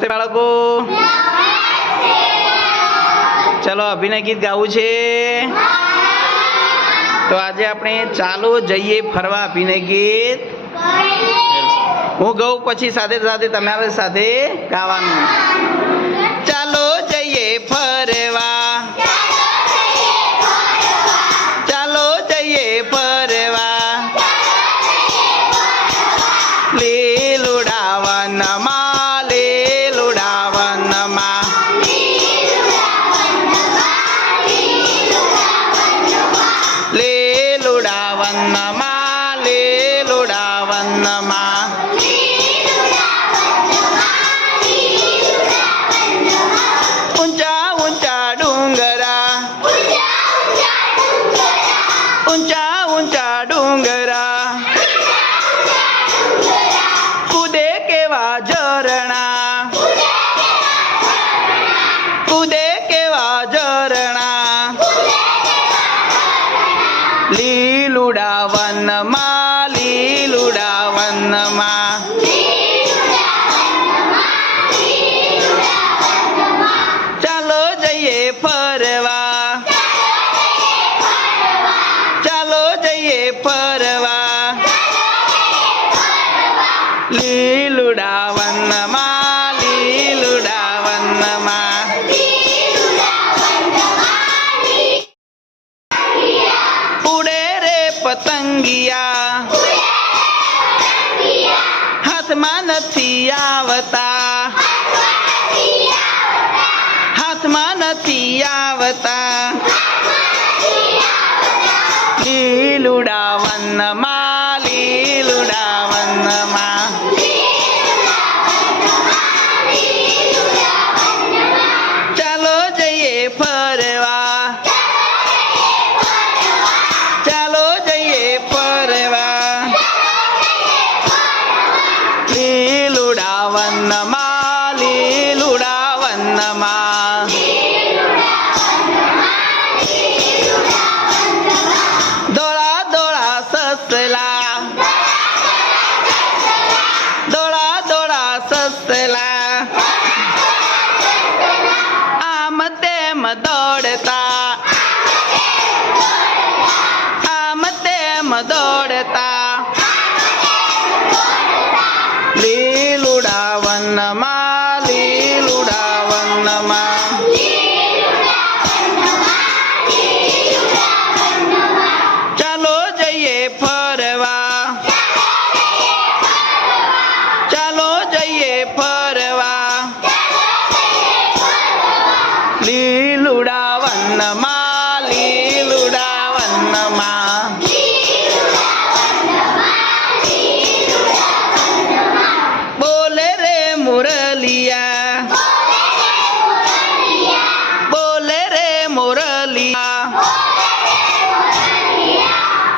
નમસ્તે બાળકો. ચલો અભિનય ગીત ગાવું છે. તો આજે આપણે ચાલો જઈએ ફરવા અભિનય ગીત હું ગાઉં પછી સાથે સાથે તમારી સાથે ગાવાનું. ચાલો જઈએ ફરવા, ચાલો જઈએ ફરવા, લીલુડા વનમાં, લીલુડા વનમાં, લીલુડા વનમાં, લીલુડા વનમાં, ઊંચા ઊંચા ડુંગરા, ઊંચા ઊંચા ડુંગરા, કૂદે કેવા ઝરણા, કૂદે કેવા ઝરણા, લીલુડા વનમાં, લીલુડા વનમાં, ચાલો જઈએ ફરવા, ચાલો જઈએ ફરવા, લીલુડા વનમાં, લીલુડા વનમાં, ઉડે રે પતંગિયા, હાથમાં નથી આવતા, હાથમાં નથી આવતા, લીલુડા વનમાં, લીલુડા વનમાં, ચાલો જઈએ ફરવા, ચાલો જઈએ ફરવા, લીલુડા વનમાં, લીલુડા વનમાં, દોડા દોડા સસલા, દોડા દોડા સસલા, આમ તેમ દોડતા, આમ તેમ દોડતા, લીલુડા વનમાં, લીલુડા વનમાં, ચાલો જઈએ ફરવા, ચાલો જઈએ ફરવા, લીલુડા વનમાં, લીલુડા વનમાં, બોલે રે મુરલિયા, બોલે રે મુરલિયા,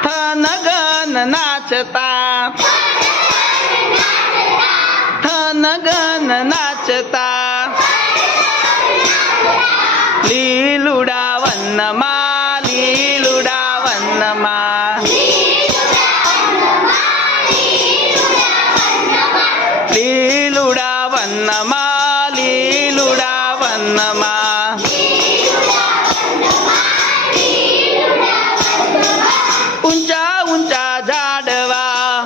થન ગન નાચતા, થન ગન નાચતા, લીલુડા વનમાં, લીલુડા વનમાં, લીલુડા વનમાં, લીલુડા વનમાં, ઊંચા ઊંચા ઝાડવા,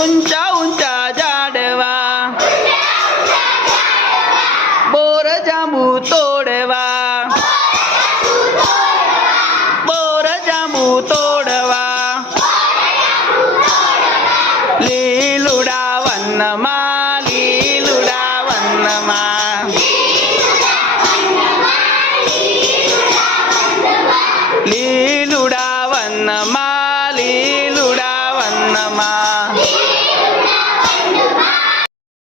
ઊંચા ઊંચા ઝાડવા, બોર જાંબુ તોડવા, બોર જાંબુ તોડવા, લીલુડા વનમાં, લીલુડા વનમાં, લીલુડા વનમાં.